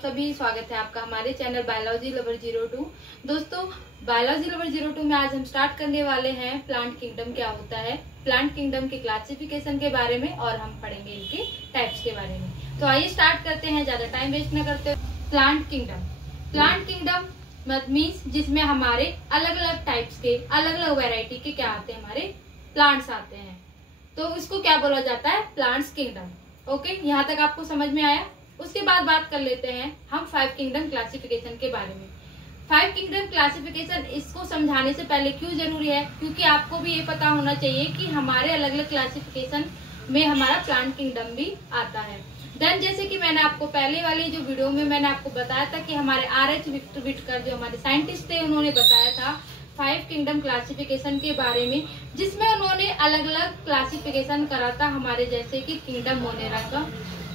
आप सभी, स्वागत है आपका हमारे चैनल बायोलॉजी लवर 02। दोस्तों, बायोलॉजी लवर 02 में आज हम स्टार्ट करने वाले हैं प्लांट किंगडम क्या होता है, प्लांट किंगडम के क्लासिफिकेशन के बारे में और हम पढ़ेंगे इनके टाइप्स के बारे में। तो आइए स्टार्ट करते हैं, ज्यादा टाइम वेस्ट न करते हुए। प्लांट किंगडम मीन्स जिसमें हमारे अलग अलग टाइप्स के, अलग अलग वेराइटी के क्या आते हैं, हमारे प्लांट्स आते हैं। तो इसको क्या बोला जाता है, प्लांट्स किंगडम। ओके, यहाँ तक आपको समझ में आया। उसके बाद बात कर लेते हैं हम 5 किंगडम क्लासिफिकेशन के बारे में। 5 किंगडम क्लासिफिकेशन, इसको समझाने से पहले क्यों जरूरी है, क्योंकि आपको भी ये पता होना चाहिए कि हमारे अलग अलग क्लासिफिकेशन में हमारा प्लांट किंगडम भी आता है। देन जैसे कि मैंने आपको पहले वाली जो वीडियो में मैंने आपको बताया था कि हमारे RH विक्टर जो हमारे साइंटिस्ट थे, उन्होंने बताया था 5 किंगडम क्लासिफिकेशन के बारे में, जिसमें उन्होंने अलग अलग क्लासिफिकेशन करा था हमारे, जैसे कि किंगडम मोनेरा का।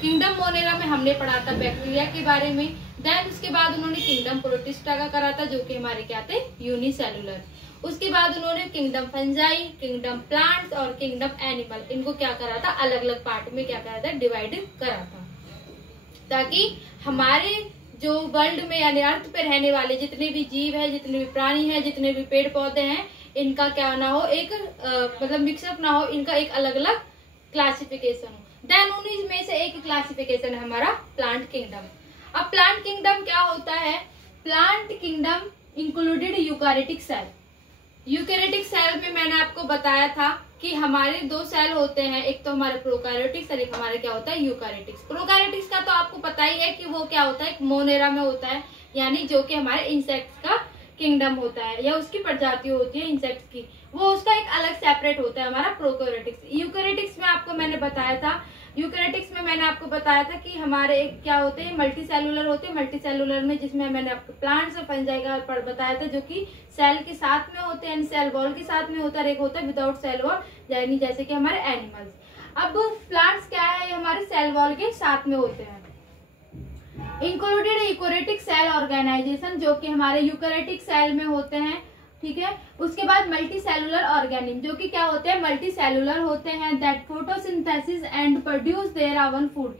किंगडम मोनेरा में हमने पढ़ा था बैक्टीरिया के बारे में। देन उसके बाद उन्होंने किंगडम प्रोटिस्टा का करा था, जो कि हमारे क्या थे, यूनिसेलुलर। उसके बाद उन्होंने किंगडम फंजाई, किंगडम प्लांट्स और किंगडम एनिमल, इनको क्या करा था, अलग अलग पार्ट में क्या करा था, डिवाइड करा था, ताकि हमारे जो वर्ल्ड में यानी अर्थ पे रहने वाले जितने भी जीव है, जितने भी प्राणी है, जितने भी पेड़ पौधे हैं, इनका क्या ना हो, एक मतलब मिक्सअप ना हो, इनका एक अलग अलग क्लासिफिकेशन हो। देन उन्हीं में से एक क्लासिफिकेशन है हमारा प्लांट किंगडम। अब प्लांट किंगडम क्या होता है, plant kingdom included eukaryotic cell. Eukaryotic cell में मैंने आपको बताया था कि हमारे 2 सेल होते हैं, एक तो हमारे प्रोकारियोटिक्स और एक हमारे क्या होता है, यूकारियोटिक्स। प्रोकारियोटिक्स का तो आपको पता ही है कि वो क्या होता है, एक मोनेरा में होता है, यानी जो कि हमारे इंसेक्ट्स का किंगडम होता है, या उसकी प्रजाति होती है इंसेक्ट्स की, वो उसका एक अलग सेपरेट होता है हमारा प्रोकारियोटिक्स। यूकारियोटिक्स में आपको मैंने बताया था, यूकारियोटिक्स में मैंने आपको बताया था कि हमारे एक क्या होते हैं, मल्टी सेलुलर होते हैं। मल्टी सेलुलर में जिसमें मैंने आपको प्लांट्स और फंजाई का बताया था, जो कि सेल के साथ में होते हैं, सेल वॉल के साथ में होता है, एक होता है विदाउट सेल वॉल, यानी जैसे कि हमारे एनिमल्स। अब प्लांट्स क्या है, हमारे सेल वॉल के साथ में होते हैं। इंक्लूडेड यूकारियोटिक सेल ऑर्गेनाइजेशन, जो कि हमारे यूकारियोटिक सेल में होते हैं, ठीक है। उसके बाद मल्टी सेलुलर ऑर्गेनिज्म, जो कि क्या होते हैं, मल्टी सेलुलर होते हैं, that photosynthesis and produce their own food.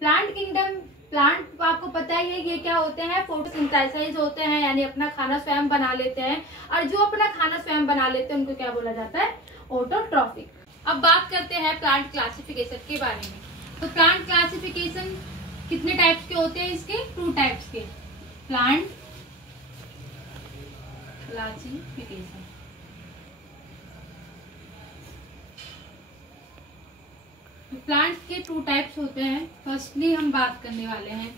Plant kingdom, plant आपको पता ही है ये क्या होते हैं, फोटोसिंथेसिस होते हैं, यानी अपना खाना स्वयं बना लेते हैं, और जो अपना खाना स्वयं बना लेते हैं उनको क्या बोला जाता है, ऑटोट्रॉफिक। अब बात करते हैं प्लांट क्लासिफिकेशन के बारे में। तो प्लांट क्लासिफिकेशन कितने टाइप्स के होते हैं, इसके 2 टाइप्स के प्लांट क्लासिफिकेशन। प्लांट्स के 2 टाइप्स होते हैं। फर्स्टली हम बात करने वाले हैं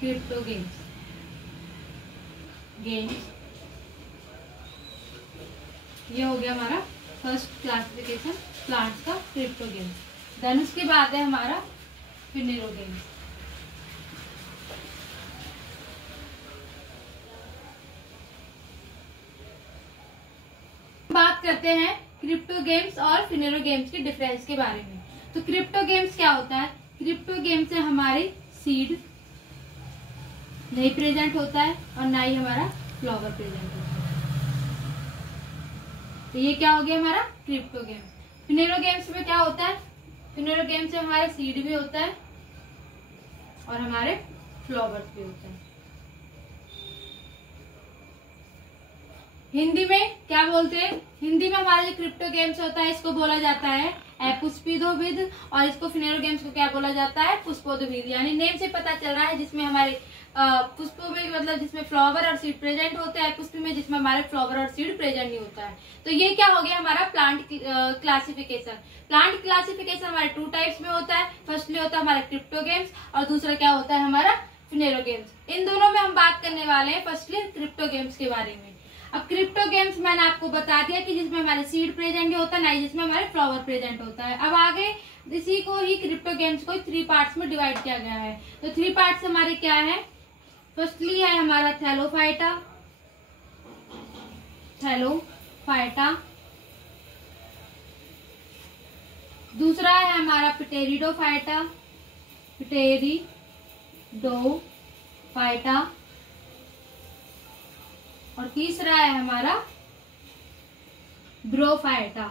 क्रिप्टोगेम्स। ये हो गया हमारा फर्स्ट क्लासिफिकेशन प्लांट्स का, क्रिप्टोगेम्स। देन उसके बाद है हमारा फिनेरोगेम्स। बात करते हैं क्रिप्टोगेम्स और फिनेरोगेम्स के डिफरेंस के बारे में। तो क्रिप्टोगेम्स क्या होता है, क्रिप्टोगेम्स से हमारे सीड नहीं प्रेजेंट होता है और ना ही हमारा फ्लावर प्रेजेंट होता है। तो ये क्या हो गया हमारा क्रिप्टोगेम्स। फिनेरोगेम्स में क्या होता है, फिनेरोगेम्स से हमारे सीड भी होता है और हमारे फ्लावर्स भी होते हैं। हिंदी में क्या बोलते हैं, हिंदी में हमारा जो क्रिप्टोगेम्स होता है, इसको बोला जाता है एपुस्पिदोविद, और इसको फिनेरोगेम्स को क्या बोला जाता है, पुष्पोदोविद। यानी नेम से पता चल रहा है, जिसमें हमारे पुष्पों में मतलब जिसमें फ्लावर और सीड प्रेजेंट होते हैं, पुष्प में जिसमें हमारे फ्लावर और सीड प्रेजेंट नहीं होता है। तो ये क्या हो गया हमारा प्लांट क्लासिफिकेशन। प्लांट क्लासिफिकेशन हमारे 2 टाइप्स में होता है। फर्स्टली होता है हमारा क्रिप्टोगेम्स और दूसरा क्या होता है हमारा फिनेरोगेम्स। इन दोनों में हम बात करने वाले हैं फर्स्टली क्रिप्टोगेम्स के बारे में। अब क्रिप्टोगेम्स मैंने आपको बता दिया कि जिसमें हमारे सीड प्रेजेंट नहीं होता, ना ही जिसमें हमारे फ्लावर प्रेजेंट होता है। अब आगे इसी को ही क्रिप्टोगेम्स को 3 पार्ट्स में डिवाइड किया गया है। तो 3 पार्ट्स हमारे क्या है, फर्स्टली है हमारा थैलोफाइटा, दूसरा है हमारा प्टेरिडोफाइटा, और तीसरा है हमारा ब्रोफाइटा।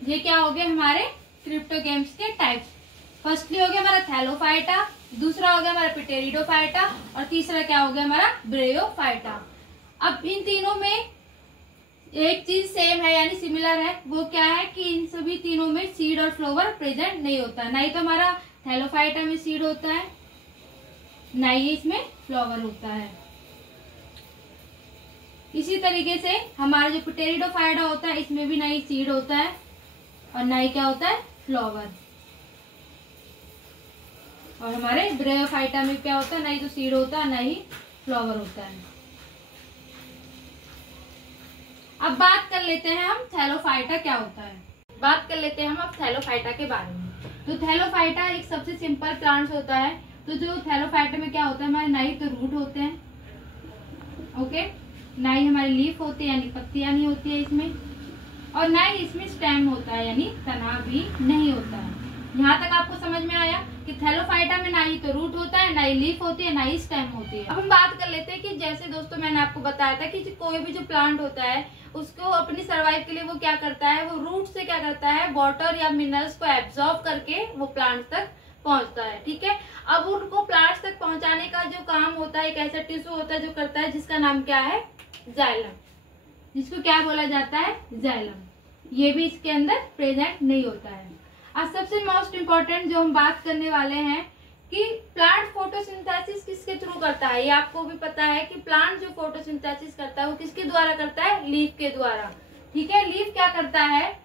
ये क्या हो गए हमारे क्रिप्टोगेम्स के टाइप्स। फर्स्टली हो गया हमारा थैलोफाइटा, दूसरा हो गया हमारा पिटेरिडोफाइटा और तीसरा क्या हो गया हमारा ब्रेयोफाइटा। अब इन तीनों में एक चीज सेम है यानी सिमिलर है, वो क्या है कि इन सभी तीनों में सीड और फ्लावर प्रेजेंट नहीं होता है। ना ही तो हमारा थैलोफाइटा में सीड होता है, ना ही इसमें फ्लावर होता है। इसी तरीके से हमारा जो पिटेरिडोफाइटा होता है इसमें भी ना ही सीड होता है और ना ही क्या होता है फ्लावर। और हमारे ब्रेयोफाइटा में क्या होता है, ना ही तो सीड होता है ना ही फ्लावर होता है। अब बात कर लेते हैं हम थैलोफाइटा क्या होता है। बात कर लेते हैं हम अब थैलोफाइटा के बारे में। तो थैलोफाइटा एक सबसे सिंपल प्लांट्स होता है। तो जो थैलोफाइटा में क्या होता है, हमारे ना ही तो रूट होते हैं, ओके, ना ही हमारी लीफ होती है यानी पत्तियां नहीं होती है इसमें, और ना ही इसमें स्टेम होता है यानी तना भी नहीं होता है। यहाँ तक आपको समझ में आया कि थैलोफाइटा में ना ही तो रूट होता है, ना ही लीफ होती है, ना ही स्टेम होती है। अब हम बात कर लेते हैं कि जैसे दोस्तों मैंने आपको बताया था कि कोई भी जो प्लांट होता है उसको अपनी सर्वाइव के लिए वो क्या करता है, वो रूट से क्या करता है, वाटर या मिनरल्स को एब्जॉर्ब करके वो प्लांट तक पहुंचता है। ठीक है, अब उनको प्लांट्स तक पहुंचाने का जो काम होता है, एक ऐसा टिश्यू होता है जो करता है, जिसका नाम क्या है, जाइलम, जिसको क्या बोला जाता है, जाइलम। ये भी इसके अंदर प्रेजेंट नहीं होता है। आज सबसे मोस्ट इम्पोर्टेंट जो हम बात करने वाले हैं कि प्लांट फोटोसिंथेसिस किसके थ्रू करता है। ये आपको भी पता है कि प्लांट जो फोटोसिंथेसिस करता है वो किसके द्वारा करता है, लीफ के द्वारा। ठीक है, लीफ क्या करता है,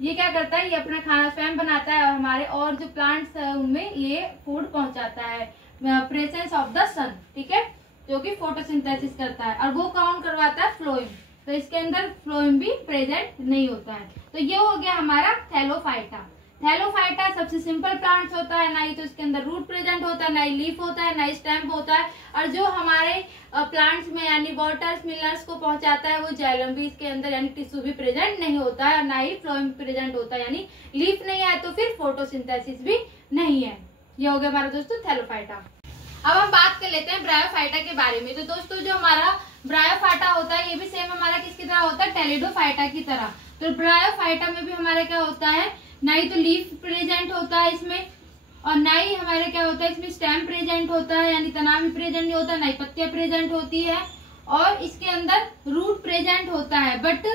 ये क्या करता है, ये अपना खाना स्वयं बनाता है और हमारे और जो प्लांट्स है उनमें ये फूड पहुंचाता है, प्रेजेंस ऑफ द सन। ठीक है, जो कि फोटोसिंथेसिस करता है, और वो कौन करवाता है, फ्लोएम। तो इसके अंदर फ्लोएम भी प्रेजेंट नहीं होता है। तो ये हो गया हमारा थैलोफाइटा। थैलोफाइटा सबसे सिंपल प्लांट्स होता है, ना ही तो इसके अंदर रूट प्रेजेंट होता है, ना ही लीफ होता है, ना ही स्टेम होता है, और जो हमारे प्लांट्स में यानी वाटर्स मिनरल्स को पहुंचाता है वो जाइलम भी इसके अंदर यानी टिश्यू भी प्रेजेंट नहीं होता है, और ना ही फ्लोएम प्रेजेंट होता है, यानी लीफ नहीं है तो फिर फोटोसिंथेसिस भी नहीं है। ये हो गया हमारा दोस्तों थैलोफाइटा। अब हम बात कर लेते हैं ब्रायोफाइटा के बारे में। तो दोस्तों जो हमारा ब्रायोफाइटा होता है ये भी सेम हमारा किसकी तरह होता है, टेलिडोफाइटा की तरह। तो ब्रायोफाइटा में भी हमारा क्या होता है, ना ही तो लीफ प्रेजेंट होता है इसमें, और ना ही हमारे क्या होता है इसमें स्टेम प्रेजेंट होता है यानी तना भी प्रेजेंट नहीं होता, ना ही पत्तियां प्रेजेंट होती है, और इसके अंदर रूट प्रेजेंट होता है। बट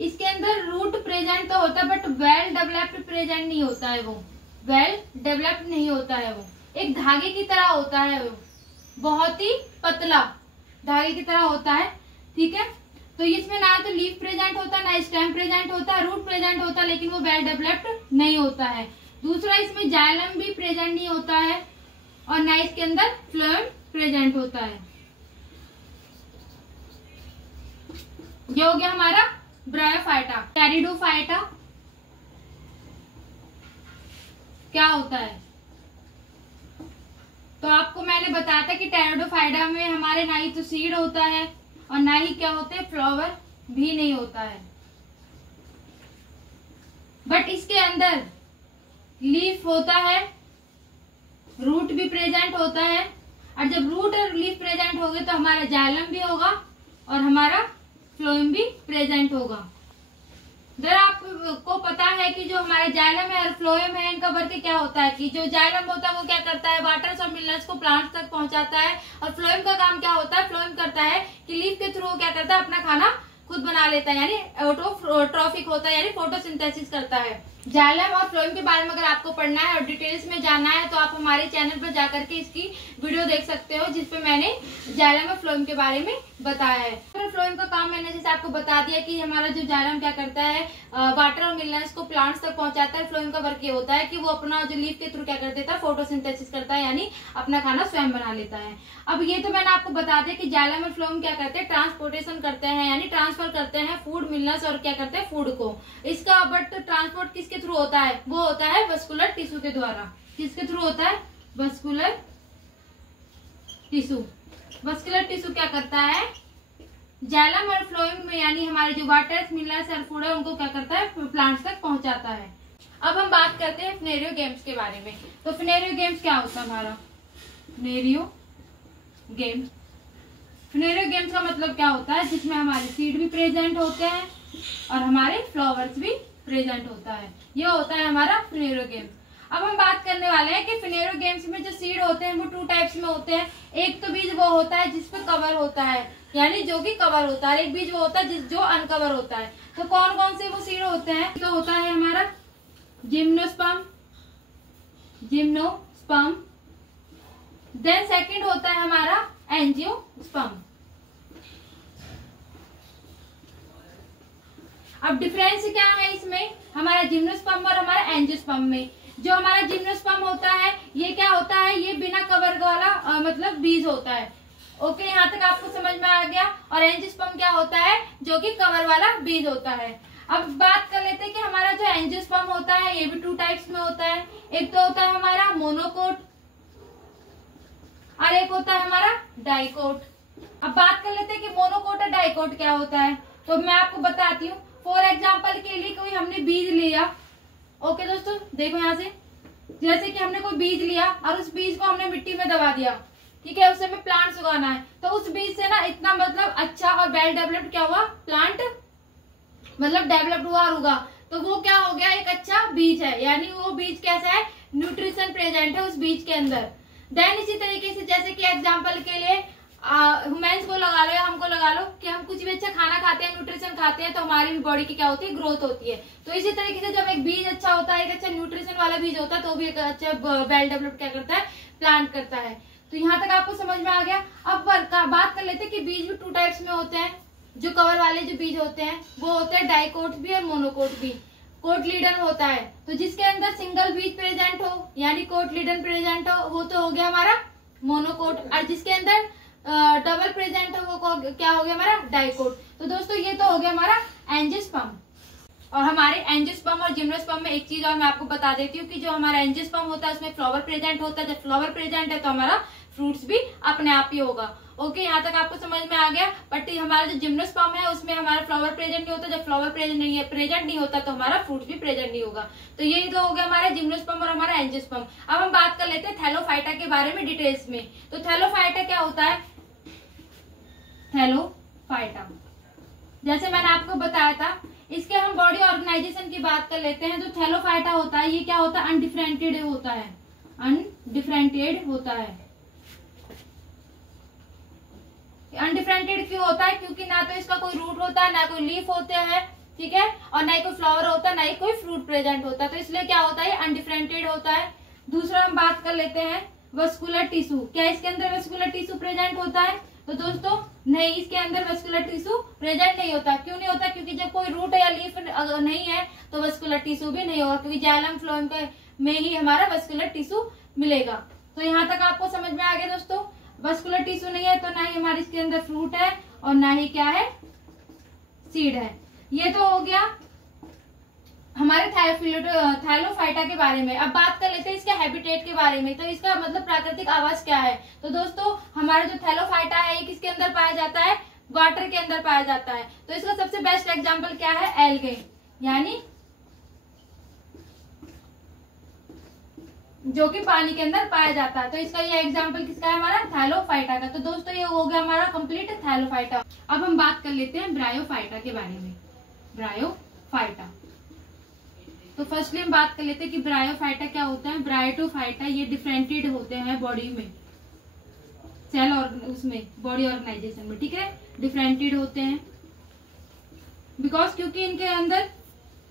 इसके अंदर रूट प्रेजेंट तो होता है बट वेल डेवलप्ड प्रेजेंट नहीं होता है, वो वेल डेवलप्ड नहीं होता है, वो एक धागे की तरह होता है, वो बहुत ही पतला धागे की तरह होता है। ठीक है, तो इसमें ना तो लीफ प्रेजेंट होता है, ना स्टेम प्रेजेंट होता है, रूट प्रेजेंट होता है, लेकिन वो वेल डेवलप्ड नहीं होता है। दूसरा इसमें जाइलम भी प्रेजेंट नहीं होता है, और ना इसके अंदर फ्लोएम प्रेजेंट होता है। ये हो गया हमारा ब्रायोफाइटा। टेरिडोफाइटा क्या होता है, तो आपको मैंने बताया था कि टेरिडोफाइटा में हमारे ना ही तो सीड होता है और ना ही क्या होते हैं, फ्लावर भी नहीं होता है, बट इसके अंदर लीफ होता है, रूट भी प्रेजेंट होता है, और जब रूट और लीफ प्रेजेंट होंगे तो हमारा जाइलम भी होगा और हमारा फ्लोएम भी प्रेजेंट होगा। जरा आपको पता है कि जो हमारा जाइलम है और फ्लोएम है इनका वर्क क्या होता है, कि जो जाइलम होता है वो क्या करता है, वाटर्स और मिनरल्स को प्लांट्स तक पहुंचाता है, और फ्लोएम का काम क्या होता है, फ्लोएम करता है कि लीफ के थ्रू क्या करता है, अपना खाना खुद बना लेता है, यानी ऑटोट्रॉफिक होता है, यानी फोटोसिंथेसिस करता है। जाइलम और फ्लोएम के बारे में अगर आपको पढ़ना है और डिटेल्स में जानना है तो आप हमारे चैनल पर जाकर के इसकी वीडियो देख सकते हो, जिसपे मैंने जाइलम और फ्लोएम के बारे में बताया है। तो फ्लोएम का काम मैंने जैसे आपको बता दिया कि हमारा जो जाइलम क्या करता है, वाटर और मिनरल्स को प्लांट्स तक पहुंचाता है। फ्लोएम का वर्क ये होता है कि वो अपना जो लीफ के थ्रू क्या कर देता है, फोटोसिंथेसिस करता है, यानी अपना खाना स्वयं बना लेता है। अब ये तो मैंने आपको बता दिया कि जाइलम और फ्लोएम क्या करते हैं, ट्रांसपोर्टेशन करते हैं, यानी ट्रांसफर करते हैं फूड मिनरल्स और क्या करते हैं, फूड को। इसका बट ट्रांसपोर्ट किसके थ्रू होता है, वो होता है वस्कुलर टिश्यू के द्वारा। किसके थ्रू होता है, वस्कुलर टिश्यू। वस्कुलर टिश्यू क्या करता है, जाइलम और फ्लोएम में यानी हमारे जो वाटर्स मिनरल्स और फूड है उनको क्या करता है, प्लांट्स तक पहुंचाता है। अब हम बात करते हैं फिनेरियो गेम्स के बारे में। तो फिनेरियो गेम्स क्या होता है हमारा, फिनेरियो गेम्स। फिनेरियो गेम्स का मतलब क्या होता है, जिसमें हमारे सीड भी प्रेजेंट होते हैं और हमारे फ्लावर्स भी प्रेजेंट होता है। ये होता है हमारा फिनेरो गेम्स। अब हम बात करने वाले हैं कि फिनेरो गेम्स में जो सीड होते हैं वो 2 टाइप्स में होते हैं। एक तो बीज वो होता है जिसपे कवर होता है, यानी जो कि कवर होता है, एक बीज वो होता है जो अनकवर होता है। तो कौन कौन से वो सीड होते हैं? तो होता है हमारा जिम्नोस्पर्म, देन सेकंड होता है हमारा एंजियोस्पर्म। अब डिफरेंस क्या है इसमें हमारा जिम्नोस्पर्म और हमारा एंजियोस्पर्म में? जो हमारा जिम्नोस्पर्म होता है ये क्या होता है, ये बिना कवर वाला मतलब बीज होता है। ओके, यहाँ तक आपको समझ में आ गया। और एंजियोस्पर्म क्या होता है, जो कि कवर वाला बीज होता है। अब बात कर लेते हैं कि हमारा जो एंजियोस्पर्म होता है ये भी 2 टाइप्स में होता है। एक तो होता है हमारा मोनोकोट और एक होता है हमारा डाइकोट। अब बात कर लेते हैं कि मोनोकोट और डाइकोट क्या होता है, तो मैं आपको बताती हूँ। फॉर एग्जाम्पल के लिए कोई हमने बीज लिया। ओके दोस्तों, देखो यहाँ से, जैसे कि हमने कोई बीज लिया और उस बीज को हमने मिट्टी में दबा दिया, ठीक है, उसे हमें प्लांट्स उगाना है। तो उस बीज से ना इतना मतलब अच्छा और वेल डेवलप्ड क्या हुआ, प्लांट मतलब डेवलप्ड हुआ और उगा, तो वो क्या हो गया, एक अच्छा बीज है। यानी वो बीज कैसा है, न्यूट्रिशन प्रेजेंट है उस बीज के अंदर। देन इसी तरीके से जैसे कि एग्जाम्पल के लिए ह्यूमन्स को लगा लो या हमको लगा लो कि हम कुछ भी अच्छा खाना खाते हैं, न्यूट्रिशन खाते हैं, तो हमारी भी बॉडी की क्या होती है, ग्रोथ होती है। तो इसी तरीके से जब एक बीज अच्छा होता है, एक अच्छा न्यूट्रिशन वाला बीज होता है, तो भी एक अच्छा वेल डेवलप्ड क्या करता है, प्लांट करता है। तो यहाँ तक आपको समझ में आ गया। अब बात कर लेते हैं कि बीज भी 2 टाइप्स में होते हैं। जो कवर वाले जो बीज होते हैं वो होते हैं डाइकोट भी और मोनोकोट भी। कोटलीडन होता है तो जिसके अंदर सिंगल बीज प्रेजेंट हो, यानी कोटलीडन प्रेजेंट हो, वो तो हो गया हमारा मोनोकोट। और जिसके अंदर डबल प्रेजेंट हो वो क्या हो गया हमारा डाइकोट। तो दोस्तों ये तो हो गया हमारा एंजियोस्पर्म। और हमारे एंजियोस्पर्म और जिम्नोस्पर्म में एक चीज और मैं आपको बता देती हूँ कि जो हमारा एंजियोस्पर्म होता है उसमें फ्लावर प्रेजेंट होता है। जब फ्लावर प्रेजेंट है तो हमारा फ्रूट्स भी अपने आप ही होगा। ओके, यहाँ तक आपको समझ में आ गया। बट हमारा जो जिम्नोस्पर्म है उसमें हमारा फ्लावर प्रेजेंट नहीं होता। जब फ्लावर प्रेजेंट नहीं होता तो हमारा फ्रूट भी प्रेजेंट नहीं होगा। तो ये तो हो गया हमारा जिम्नोस्पर्म और हमारा एंजियोस्पर्म। अब हम बात कर लेते हैं थैलोफाइटा के बारे में डिटेल्स में। तो थैलोफाइटा क्या होता है, थैलोफाइटा जैसे मैंने आपको बताया था, इसके हम बॉडी ऑर्गेनाइजेशन की बात कर लेते हैं। जो थैलोफाइटा होता है ये क्या होता है, अनडिफरेंटेड होता है। अनडिफरेंटेड होता है। अनडिफरेंटेड क्यों होता है, क्योंकि ना तो इसका कोई रूट होता है, ना कोई लीफ होते हैं, ठीक है, और ना ही कोई फ्लावर होता है, ना ही कोई फ्रूट प्रेजेंट होता है। तो इसलिए क्या होता है, अनडिफरेंटेड होता है। दूसरा हम बात कर लेते हैं वस्कुलर टिश्यू। क्या इसके अंदर वस्कुलर टिश्यू प्रेजेंट होता है, तो दोस्तों नहीं, इसके अंदर वस्कुलर टिश्यू प्रेजेंट नहीं होता। क्यों नहीं होता, क्योंकि जब कोई रूट या लीफ नहीं है तो वस्कुलर टिश्यू भी नहीं होगा, क्योंकि जाइलम फ्लोएम में ही हमारा वस्कुलर टिश्यू मिलेगा। तो यहाँ तक आपको समझ में आ गया दोस्तों। वस्कुलर टिश्यू नहीं है तो ना ही हमारे इसके अंदर फ्रूट है और ना ही क्या है, सीड है। ये तो हो गया हमारे थैलोफाइटा के बारे में। अब बात कर लेते हैं इसके हैबिटेट के बारे में। तो इसका मतलब प्राकृतिक आवास क्या है, तो दोस्तों हमारा जो थैलोफाइटा है ये किसके अंदर पाया जाता है, वाटर के अंदर पाया जाता है। तो इसका सबसे बेस्ट एग्जाम्पल क्या है, एल्गे, यानी जो कि पानी के अंदर पाया जाता है। तो इसका ये एग्जाम्पल किसका है, हमारा थैलोफाइटा का। तो दोस्तों ये हो गया हमारा कंप्लीट थैलोफाइटा। अब हम बात कर लेते हैं ब्रायोफाइटा के बारे में। ब्रायोफाइटा, तो फर्स्टली हम बात कर लेते हैं कि ब्रायोफाइटा क्या होता है। ब्रायोटोफाइटा ये डिफरेंटेड होते हैं बॉडी में, सेल और उसमें बॉडी ऑर्गेनाइजेशन में, ठीक है, डिफरेंटेड होते हैं। बिकॉज क्योंकि इनके अंदर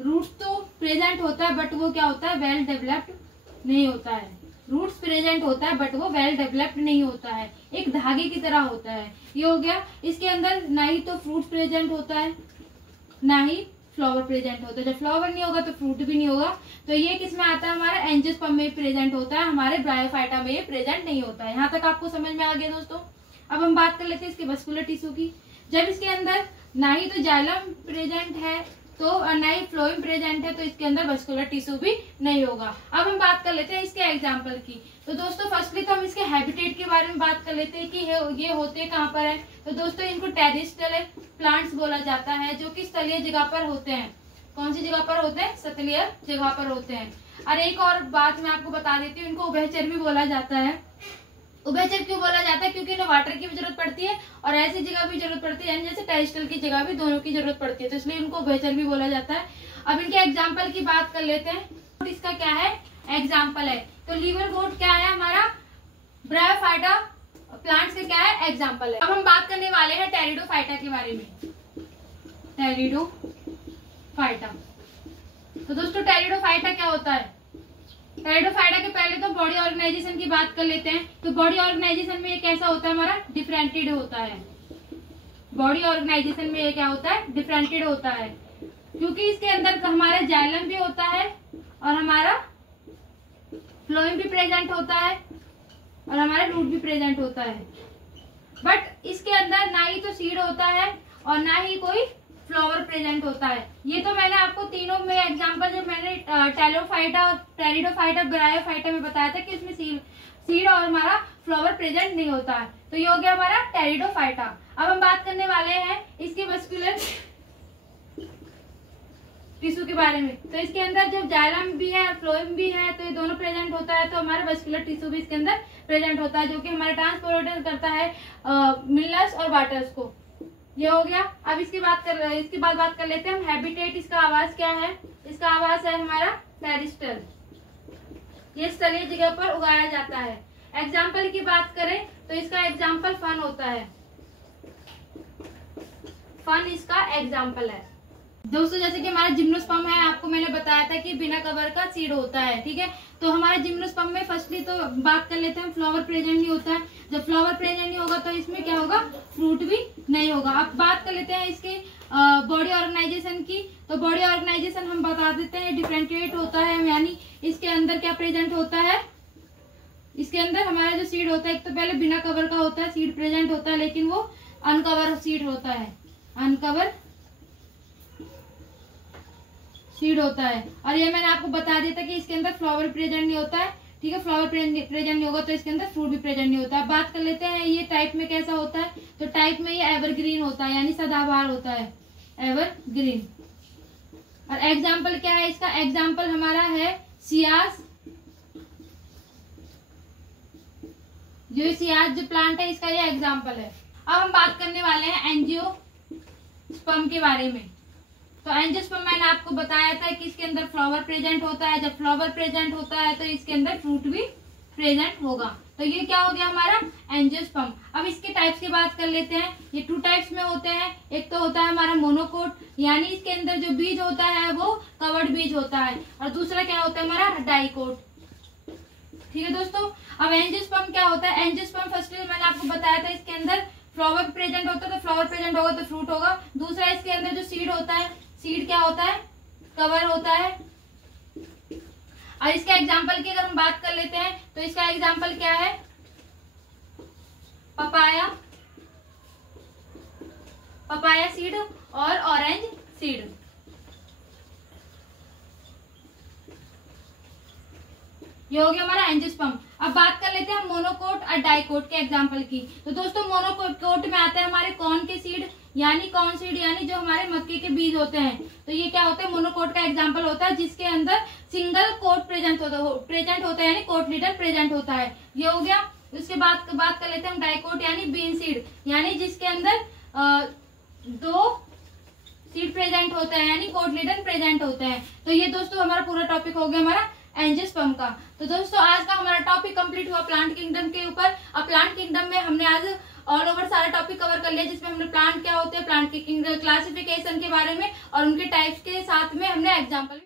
रूट्स तो प्रेजेंट होता है बट वो क्या होता है, वेल डेवलप्ड नहीं होता है। रूट्स प्रेजेंट होता है बट वो वेल डेवलप्ड नहीं होता है, एक धागे की तरह होता है। ये हो गया। इसके अंदर ना ही तो फ्रूट प्रेजेंट होता है ना ही फ्लावर प्रेजेंट होता है। जब फ्लावर नहीं होगा तो फ्रूट भी नहीं होगा। तो ये किसमें आता है, हमारा एंजियोस्पर्म में प्रेजेंट होता है, हमारे ब्रायोफाइटा में ये प्रेजेंट नहीं होता है। यहाँ तक आपको समझ में आ गया दोस्तों। अब हम बात कर लेते हैं इसके वस्कुलर टिश्यू की। जब इसके अंदर ना ही तो जाइलम प्रेजेंट है तो ना ही फ्लोएम प्रेजेंट है, तो इसके अंदर वस्कुलर टिश्यू भी नहीं होगा। अब हम बात कर लेते हैं इसके एग्जाम्पल की। तो दोस्तों फर्स्टली तो हम इसके हैबिटेट के बारे में बात कर लेते हैं कि ये होते कहाँ पर है। तो दोस्तों इनको टेरेस्ट्रियल प्लांट्स बोला जाता है, जो कि स्थलीय जगह पर होते हैं। कौन सी जगह पर होते हैं, स्थलीय जगह पर होते हैं। और एक और बात मैं आपको बता देती हूँ, इनको उभयचर भी बोला जाता है। उभयचर क्यों बोला जाता है? क्योंकि इन्हें वाटर की भी जरूरत पड़ती है और ऐसी जगह भी जरूरत पड़ती है, यानी जैसे टेरेस्ट्रियल की जगह भी, दोनों की जरूरत पड़ती है, तो इसलिए इनको उभयचर भी बोला जाता है। अब इनके एग्जाम्पल की बात कर लेते हैं। इसका क्या है? एग्जाम्पल है। तो लीवर गोट क्या है? हमारा ब्रायोफाइटा प्लांट्स का क्या है? एग्जाम्पल है। अब हम बात करने वाले हैं टेरिडोफाइटा के बारे में। टेरिडोफाइटा, तो दोस्तों टेरिडोफाइटा क्या होता है? टेरिडोफाइटा के पहले तो बॉडी ऑर्गेनाइजेशन की बात कर लेते हैं। तो बॉडी ऑर्गेनाइजेशन में ये कैसा होता है? हमारा डिफरेंटेड होता है। बॉडी ऑर्गेनाइजेशन में ये क्या होता है? डिफरेंटेड होता है, क्योंकि इसके अंदर हमारा जाइलम भी होता है और हमारा फ्लोएम भी प्रेजेंट होता है और हमारा रूट भी प्रेजेंट होता है। बट इसके अंदर ना ही तो सीड होता है और ना ही कोई फ्लावर प्रेजेंट होता है। ये तो मैंने आपको तीनों में एग्जांपल, जब मैंने टेलोफाइटा, टेरिडोफाइटा, ब्रायोफाइटा में बताया था कि इसमें सीड और हमारा फ्लावर प्रेजेंट नहीं होता है। तो ये हो गया हमारा टेरिडोफाइटा। अब हम बात करने वाले हैं इसके मस्कुलर टिश्यू के बारे में। तो इसके अंदर जब जाइलम भी है, फ्लोएम भी है, तो ये दोनों प्रेजेंट होता है, तो हमारा मस्कुलर टिश्यू भी इसके अंदर प्रेजेंट होता है, जो कि हमारा ट्रांसपोर्ट करता है मिनरल्स और वाटर्स को। ये हो गया। अब इसके बाद बात कर लेते हैं हम हैबिटेट। इसका आवास क्या है? इसका आवास है हमारा पेरिस्टल। ये स्थलीय जगह पर उगाया जाता है। एग्जाम्पल की बात करें तो इसका एग्जाम्पल फन होता है। फन इसका एग्जाम्पल है। दोस्तों जैसे कि हमारा जिम्नोस्पर्म है, आपको मैंने बताया था कि बिना कवर का सीड होता है, ठीक है। तो हमारा जिम्नोस्पर्म में फर्स्टली तो बात कर लेते हैं, फ्लावर प्रेजेंट नहीं होता है। जब फ्लावर प्रेजेंट नहीं होगा तो इसमें क्या होगा? फ्रूट भी नहीं होगा। अब बात कर लेते हैं इसके बॉडी ऑर्गेनाइजेशन की। तो बॉडी ऑर्गेनाइजेशन हम बता देते हैं, डिफरेंशिएट होता है, यानी इसके अंदर क्या प्रेजेंट होता है? इसके अंदर हमारा जो सीड होता है, एक तो पहले बिना कवर का होता है, सीड प्रेजेंट होता है, लेकिन वो अनकवर सीड होता है, अनकवर सीड होता है। और ये मैंने आपको बता दिया था कि इसके अंदर फ्लावर प्रेजेंट नहीं होता है, ठीक है। फ्लावर प्रेजेंट नहीं होगा तो इसके अंदर फ्रूट भी प्रेजेंट नहीं होता है। बात कर लेते हैं ये टाइप में कैसा होता है। तो टाइप में ये एवरग्रीन होता है, यानी सदाबहार होता है, एवरग्रीन। और एग्जाम्पल क्या है इसका? एग्जाम्पल हमारा है सियास। जो सियास जो प्लांट है, इसका ये एग्जाम्पल है। अब हम बात करने वाले हैं एंजियोस्पर्म के बारे में। तो एंजियोस्पर्म मैंने आपको बताया था कि इसके अंदर फ्लावर प्रेजेंट होता है। जब फ्लावर प्रेजेंट होता है तो इसके अंदर फ्रूट भी प्रेजेंट होगा। तो ये क्या हो गया हमारा? एंजियोस्पर्म। अब इसके टाइप्स की बात कर लेते हैं। ये 2 टाइप्स में होते हैं। एक तो होता है हमारा मोनोकोट, यानी इसके अंदर जो बीज होता है वो कवर्ड बीज होता है, और दूसरा क्या होता है हमारा? डाइकोट, ठीक है दोस्तों। अब एंजियोस्पर्म क्या होता है? एंजियोस्पर्म फर्स्टली मैंने आपको बताया था, इसके अंदर फ्लावर प्रेजेंट होता है, तो फ्लावर प्रेजेंट होगा तो फ्रूट होगा। दूसरा इसके अंदर जो सीड होता है, सीड क्या होता है? कवर होता है। और इसके एग्जाम्पल की अगर हम बात कर लेते हैं तो इसका एग्जाम्पल क्या है? पपाया, पपाया सीड और ऑरेंज सीड। ये हो गया हमारा एंजियोस्पर्म। अब बात कर लेते हैं हम मोनोकोट और डाइकोट के एग्जाम्पल की। तो दोस्तों मोनोकोट में आते हैं हमारे कॉर्न के सीड, यानी कॉर्न सीड, यानी जो हमारे मक्के के बीज होते हैं। तो ये क्या होता है? मोनोकोट का एग्जाम्पल होता है, जिसके अंदर सिंगल कोट प्रेजेंट होता है, यानी कोट लीडर प्रेजेंट होता है। ये हो गया। उसके बाद बात कर लेते हैं हम डाइकोट, यानी बीन सीड, यानी जिसके अंदर 2 सीड प्रेजेंट होता है, यानी कोट लीडर प्रेजेंट होते हैं। तो ये दोस्तों हमारा पूरा टॉपिक हो गया हमारा एंजियोस्पर्म का। तो दोस्तों आज का हमारा टॉपिक कंप्लीट हुआ प्लांट किंगडम के ऊपर। अब प्लांट किंगडम में हमने आज ऑल ओवर सारा टॉपिक कवर कर लिया, जिसमें हमने प्लांट क्या होते हैं, प्लांट के क्लासिफिकेशन के बारे में और उनके टाइप्स के साथ में हमने एग्जाम्पल